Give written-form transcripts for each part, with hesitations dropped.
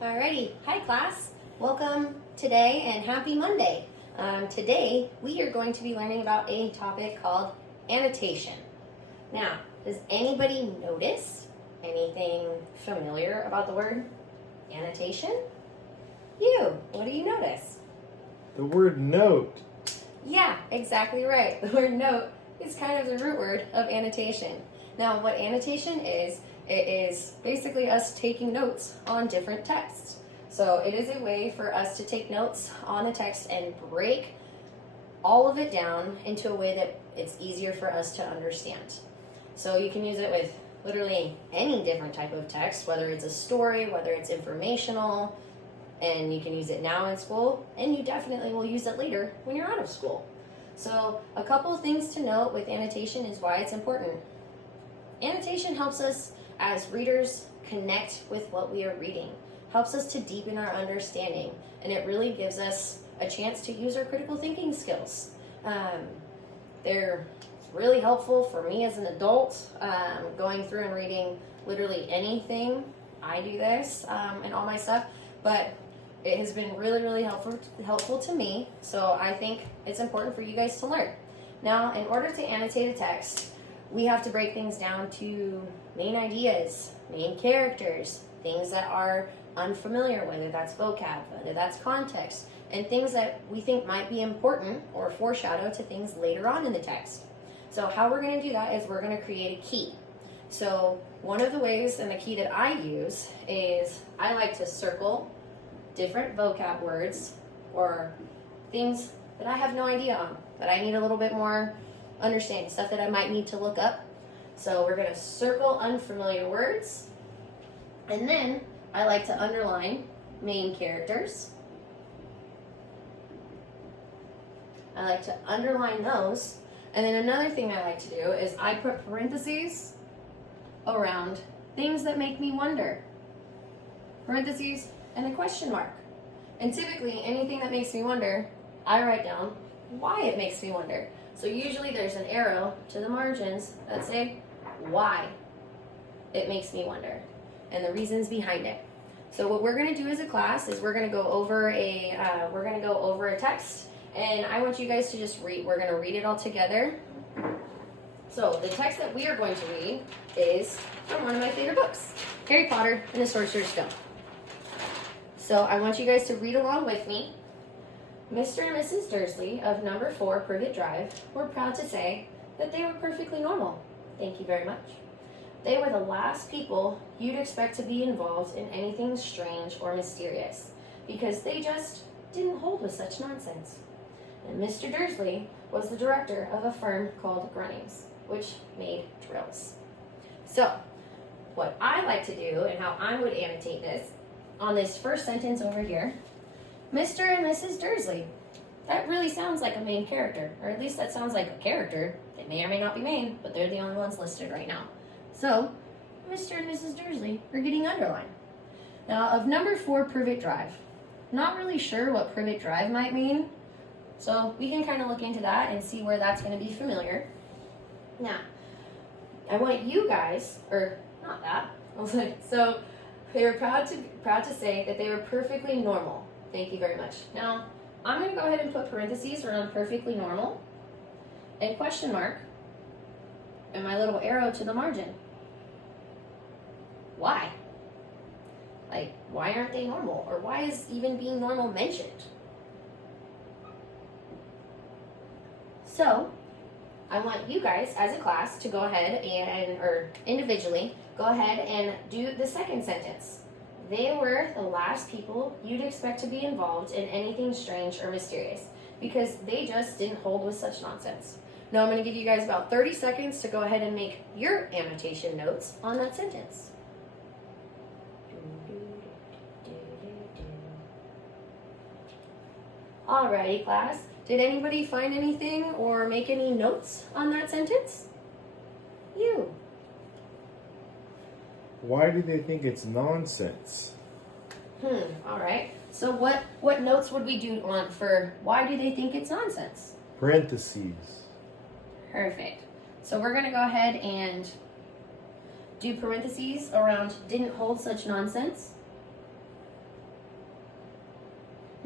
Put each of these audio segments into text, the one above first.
Alrighty, hi class. Welcome today and happy Monday. Today we are going to be learning about a topic called annotation. Now, does anybody notice anything familiar about the word annotation? What do you notice? The word note. Yeah, exactly right. The word note is kind of the root word of annotation. Now, what annotation is, it is basically us taking notes on different texts. So it is a way for us to take notes on a text and break all of it down into a way that it's easier for us to understand. So you can use it with literally any different type of text, whether it's a story, whether it's informational, and you can use it now in school, and you definitely will use it later when you're out of school. So a couple of things to note with annotation is why it's important. Annotation helps us as readers connect with what we are reading, helps us to deepen our understanding, and it really gives us a chance to use our critical thinking skills. They're really helpful for me as an adult, going through and reading literally anything. I do this and all my stuff, but it has been really helpful to me, so I think it's important for you guys to learn. Now, in order to annotate a text, we have to break things down to main ideas, main characters, things that are unfamiliar, whether that's vocab, whether that's context, and things that we think might be important or foreshadow to things later on in the text. So how we're going to do that is we're going to create a key. So one of the ways and the key that I use is I like to circle different vocab words or things that I have no idea on, that I need a little bit more understanding, stuff that I might need to look up. So we're going to circle unfamiliar words, and then I like to underline main characters. I like to underline those, and then another thing I like to do is I put parentheses around things that make me wonder. Parentheses and a question mark. And typically anything that makes me wonder, I write down why it makes me wonder. So usually there's an arrow to the margins that say why it makes me wonder and the reasons behind it. So what we're going to do as a class is we're going to go over a text, and I want you guys to just read. We're going to read it all together. So the text that we are going to read is from one of my favorite books, Harry Potter and the Sorcerer's Stone. So I want you guys to read along with me. Mr. and Mrs. Dursley of number 4 Privet Drive were proud to say that they were perfectly normal. Thank you very much. They were the last people you'd expect to be involved in anything strange or mysterious, because they just didn't hold with such nonsense. And Mr. Dursley was the director of a firm called Grunnings, which made drills. So, what I like to do and how I would annotate this, on this first sentence over here, Mr. and Mrs. Dursley. That really sounds like a main character, or at least that sounds like a character. They may or may not be main, but they're the only ones listed right now. So, Mr. and Mrs. Dursley are getting underlined. Now, of number 4 Privet Drive, not really sure what Privet Drive might mean, so we can kind of look into that and see where that's going to be familiar. Now, I want you guys, or not that, so they were proud to say that they were perfectly normal. Thank you very much. Now, I'm going to go ahead and put parentheses around perfectly normal and question mark and my little arrow to the margin. Why? Like, why aren't they normal? Or why is even being normal mentioned? So, I want you guys as a class to go ahead or individually, go ahead and do the second sentence. They were the last people you'd expect to be involved in anything strange or mysterious, because they just didn't hold with such nonsense. Now I'm going to give you guys about 30 seconds to go ahead and make your annotation notes on that sentence. Alrighty, class. Did anybody find anything or make any notes on that sentence? You. Why do they think it's nonsense? All right. So what notes would we do on for why do they think it's nonsense? Parentheses. Perfect. So we're going to go ahead and do parentheses around didn't hold such nonsense.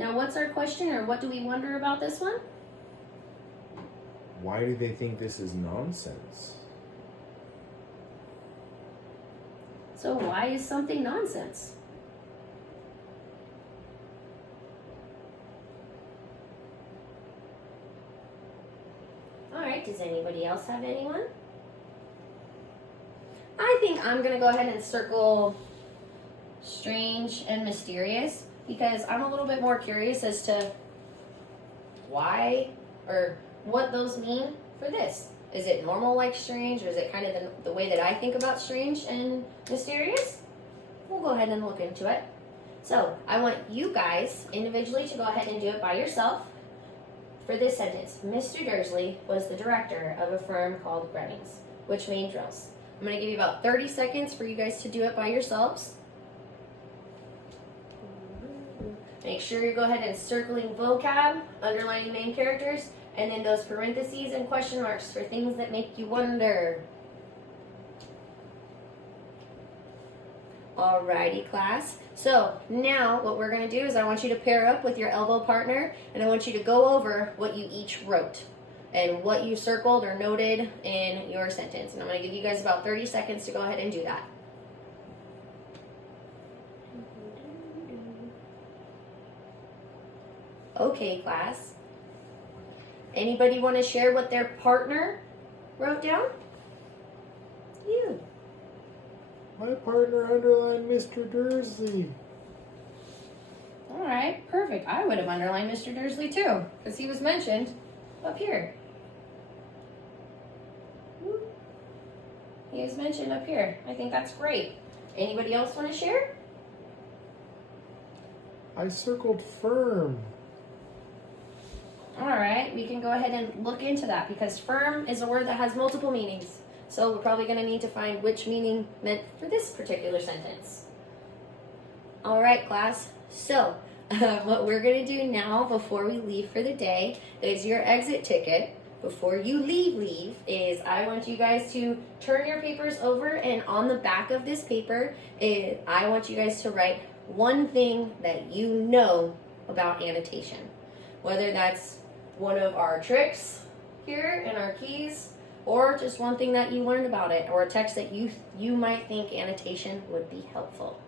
Now, what's our question, or what do we wonder about this one? Why do they think this is nonsense? So why is something nonsense? All right, does anybody else have anyone? I think I'm gonna go ahead and circle strange and mysterious because I'm a little bit more curious as to why or what those mean for this. Is it normal like strange, or is it kind of the way that I think about strange and mysterious? We'll go ahead and look into it. So I want you guys individually to go ahead and do it by yourself. For this sentence, Mr. Dursley was the director of a firm called Brennings, which made drills. I'm going to give you about 30 seconds for you guys to do it by yourselves. Make sure you go ahead and circling vocab, underlining main characters, and then those parentheses and question marks for things that make you wonder. Alrighty, class. So now what we're going to do is I want you to pair up with your elbow partner, and I want you to go over what you each wrote and what you circled or noted in your sentence. And I'm going to give you guys about 30 seconds to go ahead and do that. Okay, class. Anybody want to share what their partner wrote down? You. My partner underlined Mr. Dursley. All right, perfect. I would have underlined Mr. Dursley too, because he was mentioned up here. He was mentioned up here. I think that's great. Anybody else want to share? I circled firm. All right, we can go ahead and look into that because firm is a word that has multiple meanings. So we're probably going to need to find which meaning meant for this particular sentence. All right, class. So what we're going to do now before we leave for the day is your exit ticket. Before you leave is I want you guys to turn your papers over, and on the back of this paper, I want you guys to write one thing that you know about annotation. Whether that's one of our tricks here and our keys, or just one thing that you learned about it, or a text that you might think annotation would be helpful.